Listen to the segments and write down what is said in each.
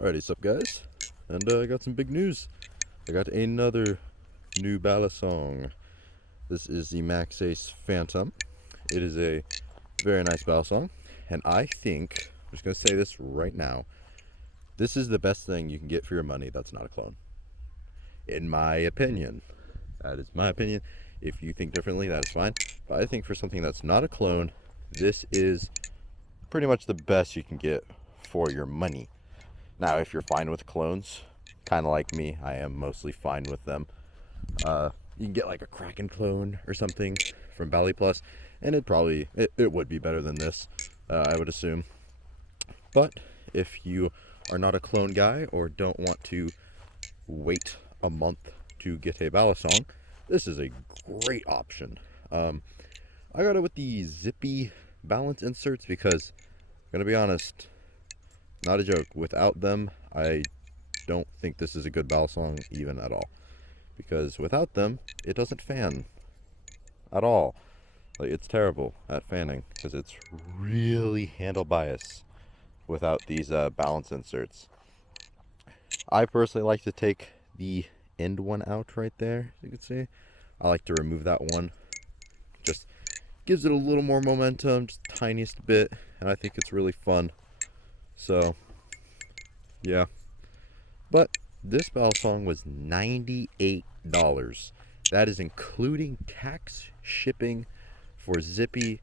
Alrighty, what's up guys? And I got some big news. I got another new balisong. This is the Max Ace Phantom. It is a very nice balisong, and I think, I'm just going to say this right now, this is the best thing you can get for your money that's not a clone. In my opinion. That is my opinion. If you think differently, that is fine. But I think for something that's not a clone, this is pretty much the best you can get for your money. Now, if you're fine with clones, kind of like me, I am mostly fine with them. You can get like a Kraken clone or something from Bally Plus, and it would be better than this, I would assume. But if you are not a clone guy or don't want to wait a month to get a balisong, this is a great option. I got it with the zippy balance inserts because, I'm gonna be honest, not a joke, without them, I don't think this is a good balisong even at all. Because without them, it doesn't fan at all. Like, it's terrible at fanning because it's really handle bias without these balance inserts. I personally like to take the end one out right there, as you can see. I like to remove that one. Just gives it a little more momentum, just the tiniest bit, and I think it's really fun. So, yeah. But this balisong was $98. That is including tax, shipping for Zippy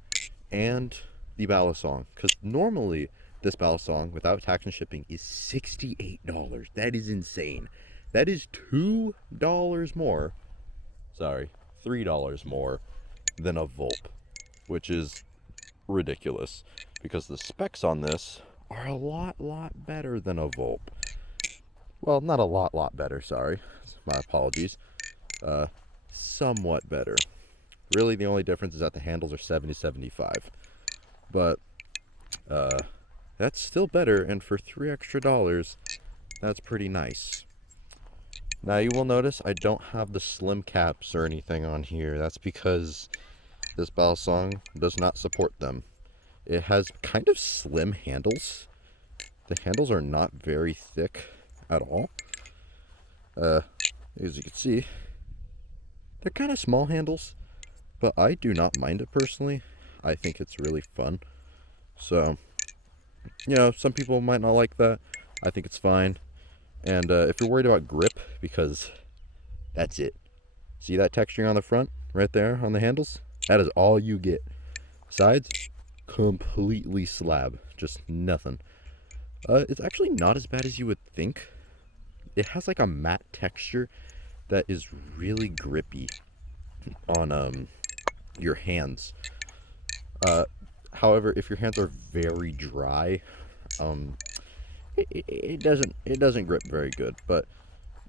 and the balisong. Because normally this balisong without tax and shipping is $68. That is insane. That is $2 more. Sorry, $3 more than a Volp, which is ridiculous because the specs on this are a lot better than a Volp. Well, not a lot better, sorry. My apologies. Somewhat better. Really, the only difference is that the handles are 70-75. But, that's still better, and for $3 extra, that's pretty nice. Now, you will notice I don't have the slim caps or anything on here. That's because this balisong does not support them. It has kind of slim handles. The handles are not very thick at all. As you can see, they're kind of small handles, but I do not mind it personally. I think it's really fun. So, some people might not like that. I think it's fine. And if you're worried about grip, because that's it. See that texturing on the front, right there on the handles? That is all you get. Sides, completely slab, just nothing. It's actually not as bad as you would think. It has like a matte texture that is really grippy on your hands. However, if your hands are very dry, it doesn't grip very good. But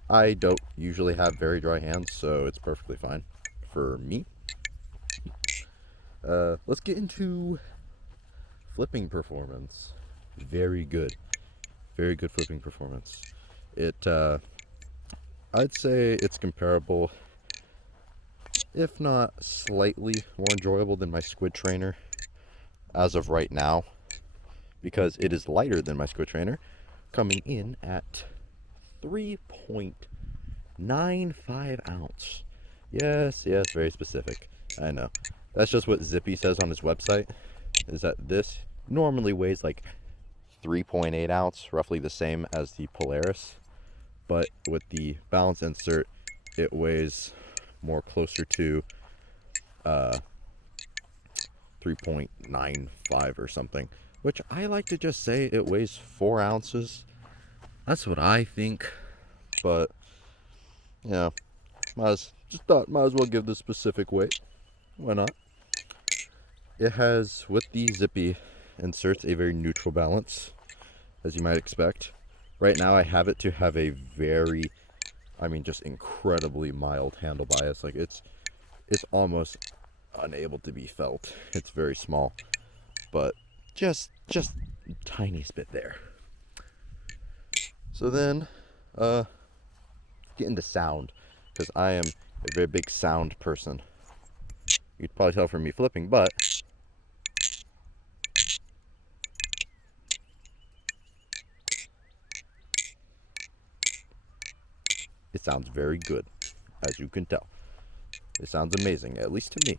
I don't usually have very dry hands, so it's perfectly fine for me. Let's get into flipping performance. Very good flipping performance. I'd say it's comparable, if not slightly more enjoyable than my squid trainer as of right now, because it is lighter than my squid trainer, coming in at 3.95 ounce. Yes, very specific. I know. That's just what Zippy says on his website, is that this normally weighs like 3.8 ounce, roughly the same as the Polaris. But with the balance insert, it weighs more closer to 3.95 or something. Which I like to just say it weighs 4 ounces. That's what I think. But, might as well give the specific weight. Why not? It has, with the Zippy inserts, a very neutral balance, as you might expect. Right now I have it to have a very, just incredibly mild handle bias. Like it's almost unable to be felt. It's very small, but just tiniest bit there. So then, get into sound, because I am a very big sound person. You'd probably tell from me flipping, but it sounds very good, as you can tell. It sounds amazing, at least to me.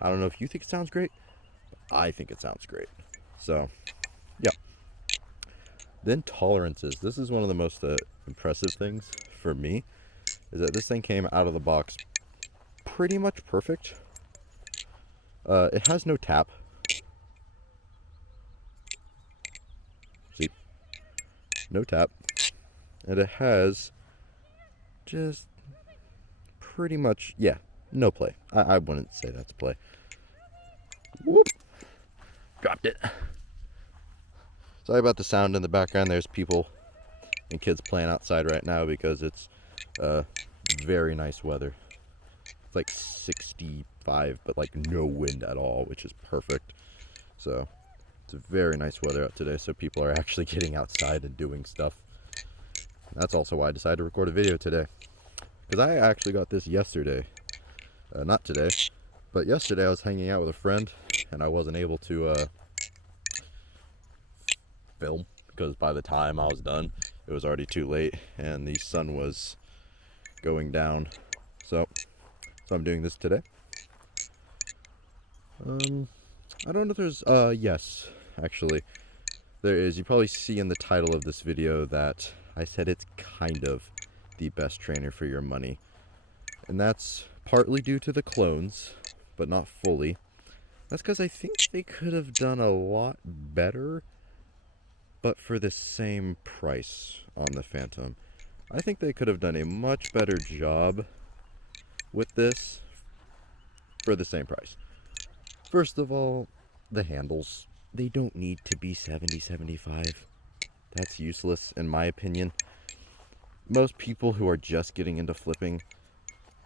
I don't know if you think it sounds great. I think it sounds great. So, yeah. Then tolerances. This is one of the most impressive things for me, is that this thing came out of the box pretty much perfect. It has no tap. See? No tap. And it has just pretty much, yeah, no play. I wouldn't say that's play. Whoop! Dropped it. Sorry about the sound in the background. There's people and kids playing outside right now because it's very nice weather. It's like 65, but like no wind at all, which is perfect. So it's very nice weather out today, so people are actually getting outside and doing stuff. That's also why I decided to record a video today, because I actually got this yesterday. Not today, but yesterday I was hanging out with a friend and I wasn't able to film, because by the time I was done it was already too late and the sun was going down. So I'm doing this today. I don't know if there's yes, actually there is. You probably see in the title of this video that I said it's kind of the best trainer for your money, and that's partly due to the clones, but not fully. That's because I think they could have done a lot better, but for the same price on the Phantom. I think they could have done a much better job with this for the same price. First of all, the handles, they don't need to be 70-75. That's useless in my opinion. Most people who are just getting into flipping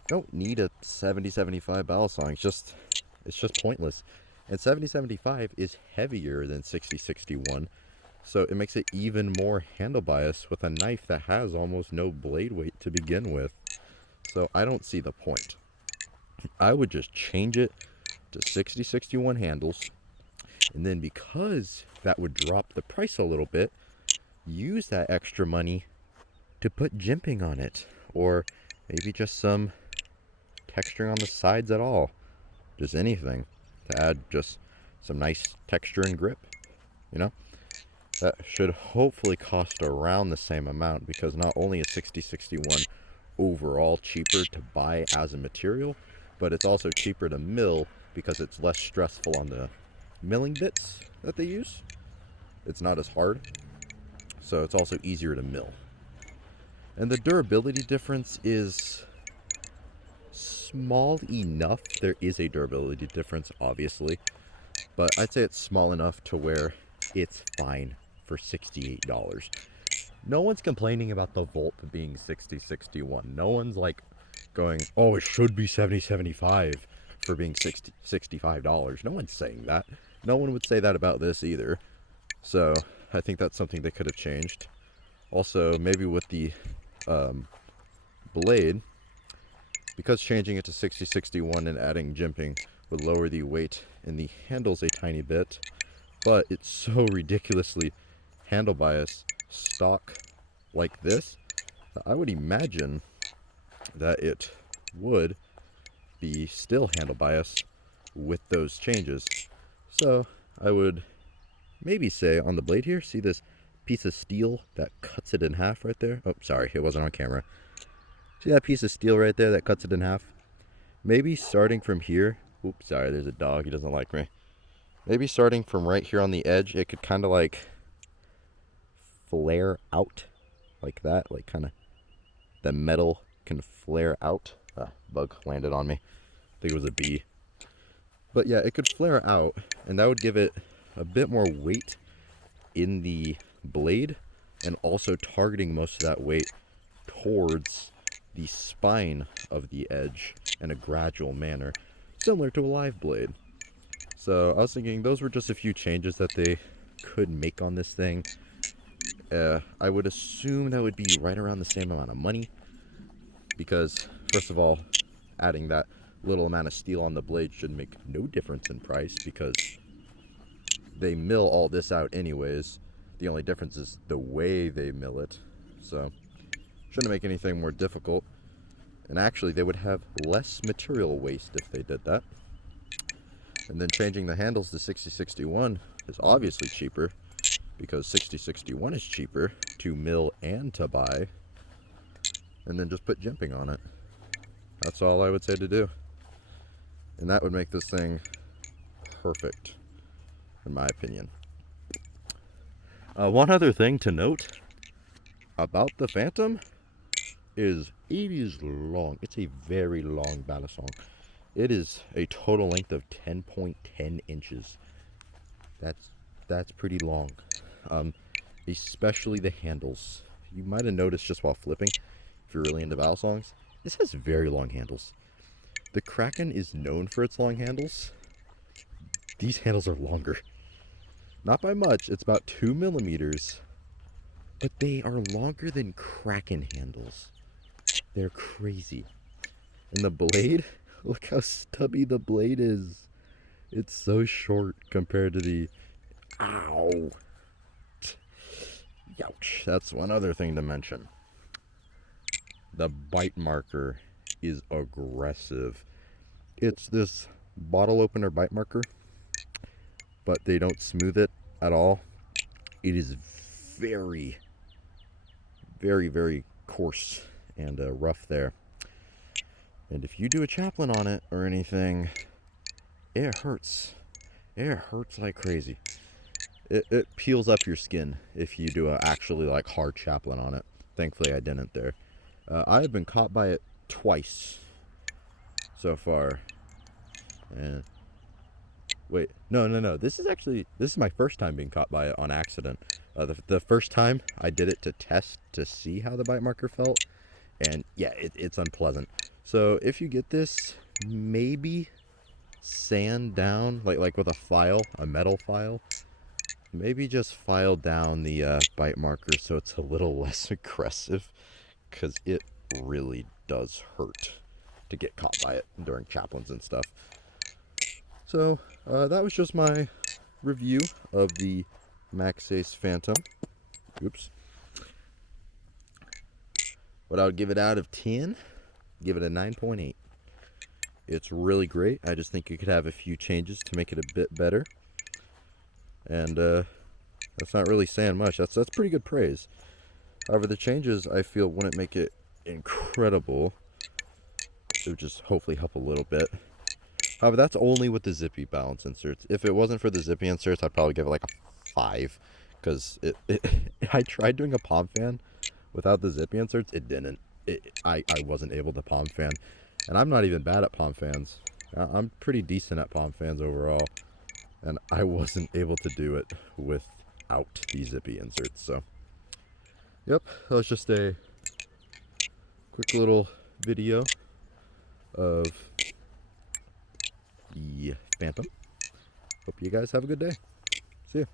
don't need a 70-75 balisong. It's just pointless. And 70-75 is heavier than 60-61, so it makes it even more handle bias with a knife that has almost no blade weight to begin with. So I don't see the point. I would just change it to 60-61 handles, and then because that would drop the price a little bit, use that extra money to put jimping on it, or maybe just some texturing on the sides at all. Just anything to add just some nice texture and grip, you know? That should hopefully cost around the same amount, because not only is 60-61 overall cheaper to buy as a material, but it's also cheaper to mill because it's less stressful on the milling bits that they use. It's not as hard, so it's also easier to mill. And the durability difference is small enough. There is a durability difference, obviously, but I'd say it's small enough to where it's fine for $68. No one's complaining about the Volt being 60-61. No one's like going, oh, it should be 70-75 for being $65. No one's saying that. No one would say that about this either. So I think that's something they could have changed. Also, maybe with the blade, because changing it to 60-61 and adding jimping would lower the weight in the handles a tiny bit, but it's so ridiculously handle bias stock like this that I would imagine that it would be still handle bias with those changes. So I would maybe say on the blade here, see this piece of steel that cuts it in half right there? Oh, sorry, it wasn't on camera. See that piece of steel right there that cuts it in half? Maybe starting from here, oops, sorry, there's a dog, he doesn't like me. Maybe starting from right here on the edge, it could kind of like flare out like that, like kind of the metal can flare out. Bug landed on me. I think it was a bee. But yeah, it could flare out, and that would give it a bit more weight in the blade, and also targeting most of that weight towards the spine of the edge in a gradual manner, similar to a live blade. So I was thinking those were just a few changes that they could make on this thing. I would assume that would be right around the same amount of money, because first of all, adding that little amount of steel on the blade should make no difference in price, because they mill all this out anyways. The only difference is the way they mill it, so Shouldn't make anything more difficult. And actually, they would have less material waste if they did that. And then changing the handles to 6061 is obviously cheaper, because 6061 is cheaper to mill and to buy. And then just put jimping on it. That's all I would say to do. And that would make this thing perfect, in my opinion. One other thing to note about the Phantom is it is long. It's a very long balisong. It is a total length of 10.10 inches. That's pretty long. Especially the handles. You might have noticed just while flipping, if you're really into balisongs, this has very long handles. The Kraken is known for its long handles. These handles are longer. Not by much, it's about 2 millimeters, but they are longer than Kraken handles. They're crazy. And the blade, look how stubby the blade is. It's so short compared to the, ow. Ouch. That's one other thing to mention. The bite marker is aggressive. It's this bottle opener bite marker, but they don't smooth it at all. It is very, very, very coarse and rough there. And if you do a chaplain on it or anything, it hurts. It hurts like crazy. It peels up your skin if you do a actually like hard chaplain on it. Thankfully I didn't there. I have been caught by it twice so far. And wait, no. This is my first time being caught by it on accident. The first time I did it to test to see how the bite marker felt, and yeah, it's unpleasant. So if you get this, maybe sand down like with a file, a metal file. Maybe just file down the bite marker so it's a little less aggressive, because it really does hurt to get caught by it during chaplains and stuff. So that was just my review of the Maxace Phantom. Oops. What I would give it out of 10, give it a 9.8. It's really great. I just think you could have a few changes to make it a bit better. And that's not really saying much. That's pretty good praise. However, the changes I feel wouldn't make it incredible. It would just hopefully help a little bit. However, that's only with the zippy balance inserts. If it wasn't for the zippy inserts, I'd probably give it like a 5. Because I tried doing a palm fan without the zippy inserts. It didn't. I wasn't able to palm fan. And I'm not even bad at palm fans. I'm pretty decent at palm fans overall. And I wasn't able to do it without the zippy inserts. So, yep, that was just a quick little video of the Phantom. Hope you guys have a good day. See ya.